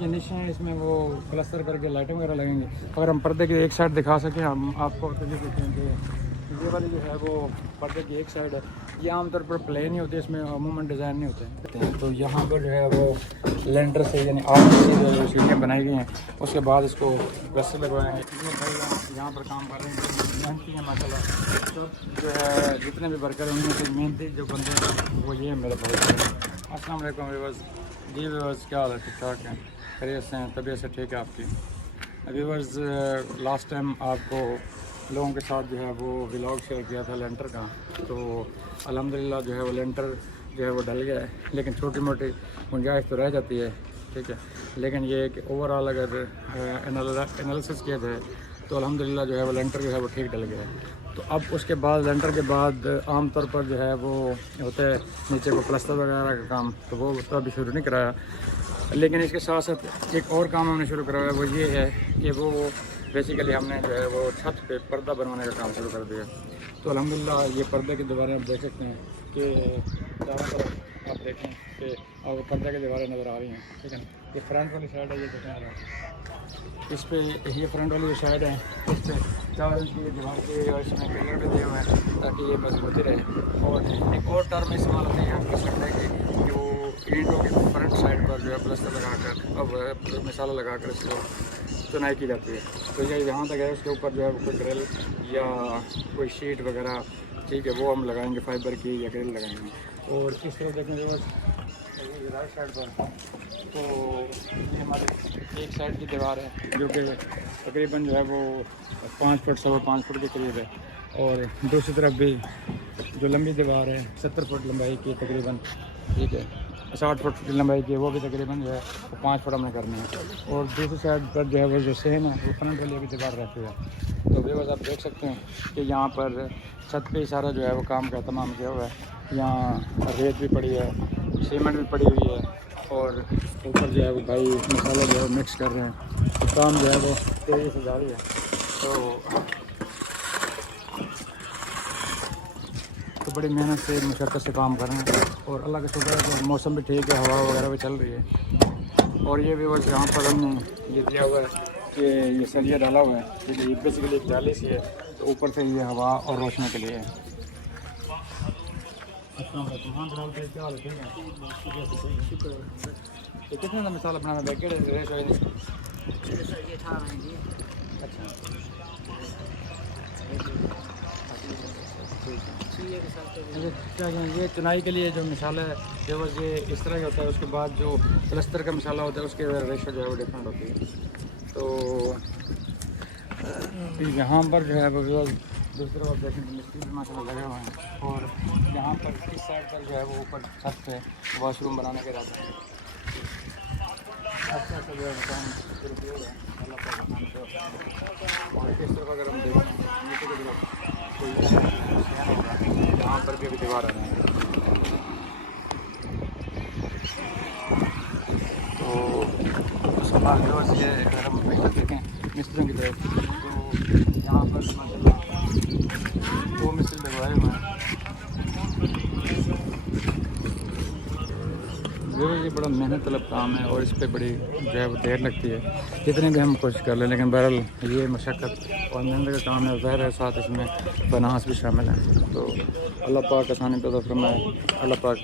इसकी नीचे इसमें वो प्लास्टर करके लाइटें वगैरह लगेंगी। अगर हम पर्दे की एक साइड दिखा सकें हम आपको, तो ये देखें ये वाली जो है वो पर्दे की एक साइड है। ये आमतौर पर प्लेन ही होती है, इसमें अमूमन डिज़ाइन नहीं होते। तो यहाँ पर जो है वो लेंटर से यानी आठ से सीढ़ियाँ बनाई गई हैं, उसके बाद इसको प्लास्टर लगवाएंगे। ये भाई यहाँ पर काम कर रहे हैं, मेहनती हैं माशाल्लाह। तो जो है जितने भी वर्कर हैं उनमें से मेहनती जो बंदे हैं वो ये है मेरे भाई। अस्सलाम वालेकुम व्यूअर्स। जी व्यूअर्स, क्या हाल है? ठीक ठाक हैं, खैरियत से हैं, तबीयत से ठीक है आपकी? व्यूअर्स, लास्ट टाइम आपको लोगों के साथ जो है वो व्लॉग शेयर किया था लेंटर का, तो अल्हम्दुलिल्लाह जो है वो लेंटर जो है वो डल गया है, लेकिन छोटी मोटी गुंजाइश तो रह जाती है, ठीक है। लेकिन ये कि ओवरऑल अगर एनालिसिस किया जाए तो अल्हम्दुलिल्लाह जो है वो लेंटर जो है वो ठीक डल गया है। तो अब उसके बाद लेंटर के बाद आमतौर पर जो है वो होता है नीचे को प्लास्टर वगैरह का काम, तो वो तो अभी शुरू नहीं कराया। लेकिन इसके साथ साथ एक और काम हमने शुरू कराया, वो ये है कि वो बेसिकली हमने जो है वो छत पे पर्दा बनवाने का काम शुरू कर दिया। तो अल्हम्दुलिल्लाह ये पर्दे की दीवारें आप देख सकते हैं कि चारों तरफ आप देखें कि अब पर्दे की दीवारें नज़र आ रही हैं, ठीक है। ये फ्रंट वाली साइड है, ये देखें इस पर, ये फ्रंट वाली जो साइड है इस पर 4 इंच की दीवार की और इसमें पिलर भी दिए हुए हैं ताकि ये मजबूती रहे। और एक और टर्म इस्तेमाल होती है आपको सकते हैं कि वो ईंटों के फ्रंट साइड पर जो है प्लास्टर लगाकर अब मिसाला लगाकर इसको चुनाई की जाती है। तो ये जहाँ तक है उसके ऊपर जो है कोई ग्रिल या कोई शीट वगैरह, ठीक है, वो हम लगाएंगे फाइबर की या ग्रिल लगाएंगे। और इस तरह देखेंगे राइट साइड पर, तो ये हमारी एक साइड की दीवार है जो कि तकरीबन जो है वो 5 फुट 5.25 फुट के करीब है। और दूसरी तरफ भी जो लंबी दीवार है 70 फुट लंबाई की तकरीबन, ठीक है, 60 फुट की लंबाई की, वो भी तकरीबन जो है वो 5 फुट हमने करनी है। और दूसरी साइड पर जो है वो जो सेम है वो फ्रंट वाली भी दीवार रहती है। तो व्यूअर्स आप देख सकते हैं कि यहाँ पर छत पे सारा जो है वो काम का तमाम किया हुआ है। यहाँ रेत भी पड़ी है, सीमेंट भी पड़ी हुई है, और ऊपर जो है वो भाई मसाला जो है मिक्स कर रहे हैं। तो काम जो है वो तेज़ी से जारी है। तो बड़ी मेहनत से मुशक्क़त से काम कर रहे हैं, और अल्लाह का शुक्र है कि मौसम भी ठीक है, हवा वगैरह भी चल रही है। और ये भी बस यहाँ पर हमने ये दिया हुआ है कि ये सरिया डाला हुआ है, ठीक है, ये बेसिकली एक जाली सी है, तो ऊपर से ये हवा और रोशनी के लिए है। तो कितने का मिसाल बनाना बैग अच्छा, ये चुनाई के लिए जो मिसाला है ये बस ये इस तरह का होता है। उसके बाद जो प्लस्तर का मिसाला होता है उसके रेशो जो है वो डिफरेंट होती है। तो यहाँ पर जो है वो दूसरी तरफ देखें तो मिस्त्री भी माशाल्लाह लगे हुए हैं। और यहाँ पर इस साइड पर जो है वो ऊपर छत पे वॉशरूम बनाने के रहते हैं। अच्छा जो है और इस तरफ अगर हम देखें नीचे की तरफ यहाँ पर भी अभी दीवार आ रहे हैं। तो उसके बाद जो ये अगर हम देखें मिस्त्रियों की तरफ, तो यहाँ पर माशाल्लाह 2 मिस्त्री लगवाए हुए हैं। ये बड़ा मेहनत तलब काम है और इस पर बड़ी जो है वो देर लगती है, जितनी भी हम कोशिश कर लें, लेकिन बहरहाल ये मशक्क़त और मेहनत का काम है। ज़ाहिर है साथ इसमें बनास भी शामिल है। तो अल्लाह पाक आसानी पैदा फरमाए, अल्लाह पाक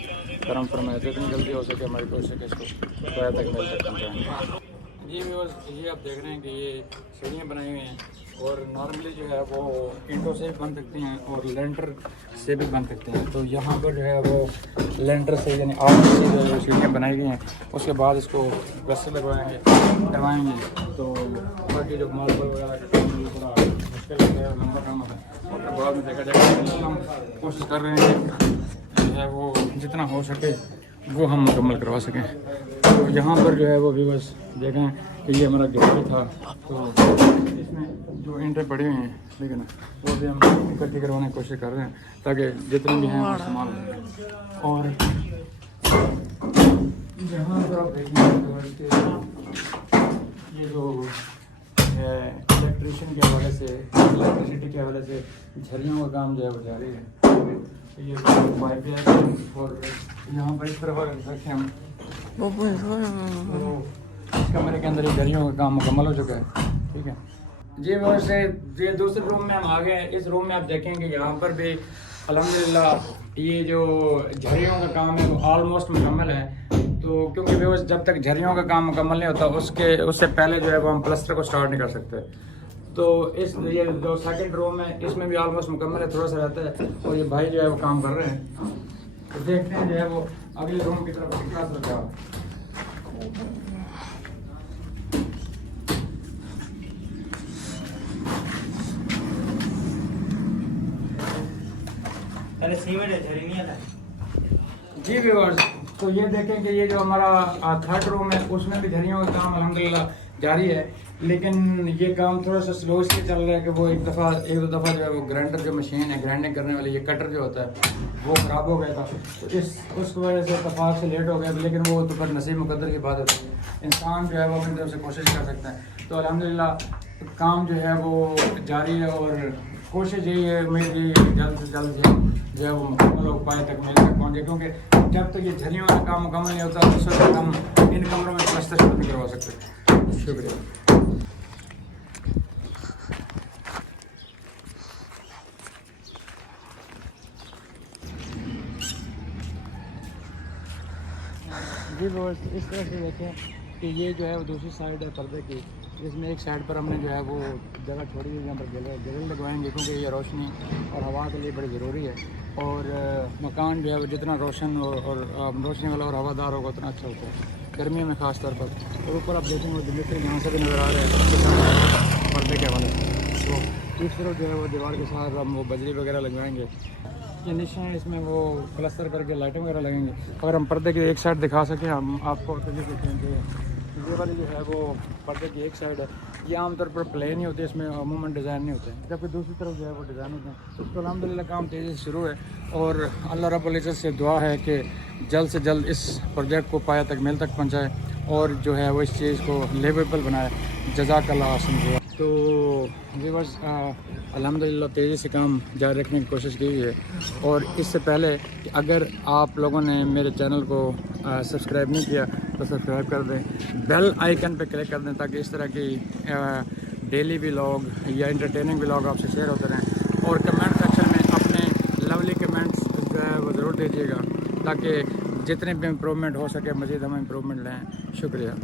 करम फरमाए, जितनी जल्दी हो सके हमारी कोशिश है इसको पाया तक मिल सकते हैं। जी व्यूअर्स, ये आप देख रहे हैं कि ये सीढ़ियाँ बनाई हुई हैं, और नॉर्मली जो है वो ईंटों से भी बन सकती हैं और लेंटर से भी बन सकती हैं। तो यहाँ पर जो है वो लेंटर से यानी 8 से जो सीढ़ियाँ बनाई गई हैं, उसके बाद इसको प्लास्टर करवाएंगे। तो बाकी जो मार्बल वगैरह का काम थोड़ा मुश्किल है, लंबा काम है, और बाद में देखा जाएगा। हम कोशिश कर रहे हैं कि जो है वो जितना हो सके वो हम मुकम्मल करवा सकें। तो यहाँ पर जो है वो भी बस देखें कि ये हमारा गैलरी था, तो इसमें जो इंटें पड़ी हुई हैं, लेकिन वो भी हम इकट्ठी करवाने की कोशिश कर रहे हैं ताकि जितने भी हैं वो इस्तेमाल हों। और यहाँ पर आप देखेंगे ये जो इलेक्ट्रिशियन के हवाले से, इलेक्ट्रिसिटी के हवाले से झरियों का काम जो है वो जारी है। ये पाइप है, और यहाँ पर इस तरफ अगर रखें हम तो इसका कमरे के अंदर ये झरियों का काम मुकम्मल हो चुका है। ठीक है जी, वैसे ये दूसरे रूम में हम आ गए हैं। इस रूम में आप देखेंगे यहाँ पर भी अल्हम्दुलिल्लाह ये जो झरियों का काम है वो ऑलमोस्ट मुकम्मल है। तो क्योंकि वो जब तक झरियों का काम मुकम्मल नहीं होता उससे पहले जो है वो हम प्लास्टर को स्टार्ट नहीं कर सकते। तो ये जो सेकंड रूम है इसमें भी ऑलमोस्ट मुकम्मल है, थोड़ा सा रहता है। और ये भाई जो है वो काम कर रहे हैं, तो देखते हैं जो है वो अगले रूम की तरफ क्या सोचा। सीमेंट है, झरी नहीं आता जी व्यूअर्स, तो ये देखें कि ये जो हमारा थर्ड रूम है उसमें भी झरियों का काम अल्हम्दुलिल्लाह जारी है, लेकिन ये काम थोड़ा सा स्लो इसलिए चल रहा है कि वो एक दो दफ़ा जो है वो ग्राइंडर जो मशीन है ग्राइंडिंग करने वाली ये कटर जो होता है वो ख़राब हो गया था। तो उसकी वजह से इत्तेफाक से लेट हो गया, लेकिन वो तो फिर नसीब मुकद्दर की बात होती है। इंसान जो है वो अपनी तरफ से कोशिश कर सकता है। तो अल्हम्दुलिल्लाह काम जो है वो जारी है और कोशिश यही है, उम्मीद यही है कि जल्द से जल्द जो है वो मुकम्मल हो पाए, तकमील तक पहुँचे। क्योंकि जब तक ये झरियों का काम मुकम्मल नहीं होता उस वक्त हम इन कमरों में प्लास्टर शुरू नहीं करवा सकते। शुक्रिया। जी दोस्त, इस तरह से देखें कि ये जो है वो दूसरी साइड है पर्दे की, जिसमें एक साइड पर हमने जो है वो जगह छोड़ी है जहाँ पर ग्रिल लगवाएंगे, क्योंकि ये रोशनी और हवा के लिए बड़ी ज़रूरी है। और मकान जो है वो जितना रोशन और रोशनी वाला और हवादार होगा उतना अच्छा होता है गर्मियों में ख़ास तौर पर। और ऊपर आप देखेंगे वो दिमिट्री यहाँ से भी नज़र आ रहे हैं पर्दे के हवाले से। तो इस तरफ जो है वो दीवार के साथ हम वो बजरी वगैरह लगवाएंगे। ये नीचे है, इसमें वो प्लास्टर करके लाइटें वगैरह लगेंगे। अगर हम पर्दे की एक साइड दिखा सकें हम आपको, तो ये वाली जो है वो पर्दे की एक साइड है, ये आमतौर पर प्लेन ही होती है, इसमें अमूमन डिज़ाइन नहीं होते हैं, जबकि दूसरी तरफ जो है वो डिज़ाइन होते हैं। तो अल्हम्दुलिल्लाह काम तेज़ी से शुरू है और अल्लाह रब्बुल इज़्ज़त से दुआ है कि जल्द से जल्द इस प्रोजेक्ट को पाया तकमील तक पहुँचाए और जो है वो इस चीज़ को लेवेबल बनाए। जज़ाकल्लाह आसन। तो व्यूअर्स अल्हम्दुलिल्लाह तेज़ी से काम जारी रखने की कोशिश की है। और इससे पहले कि अगर आप लोगों ने मेरे चैनल को सब्सक्राइब नहीं किया तो सब्सक्राइब कर दें, बेल आइकन पे क्लिक कर दें, ताकि इस तरह की डेली व्लॉग या इंटरटेनिंग व्लॉग आपसे शेयर होते रहें। और कमेंट सेक्शन में अपने लवली कमेंट्स जो है वो ज़रूर दीजिएगा, ताकि जितने भी इम्प्रूवमेंट हो सके मज़ीद हम इम्प्रूवमेंट लें। शुक्रिया।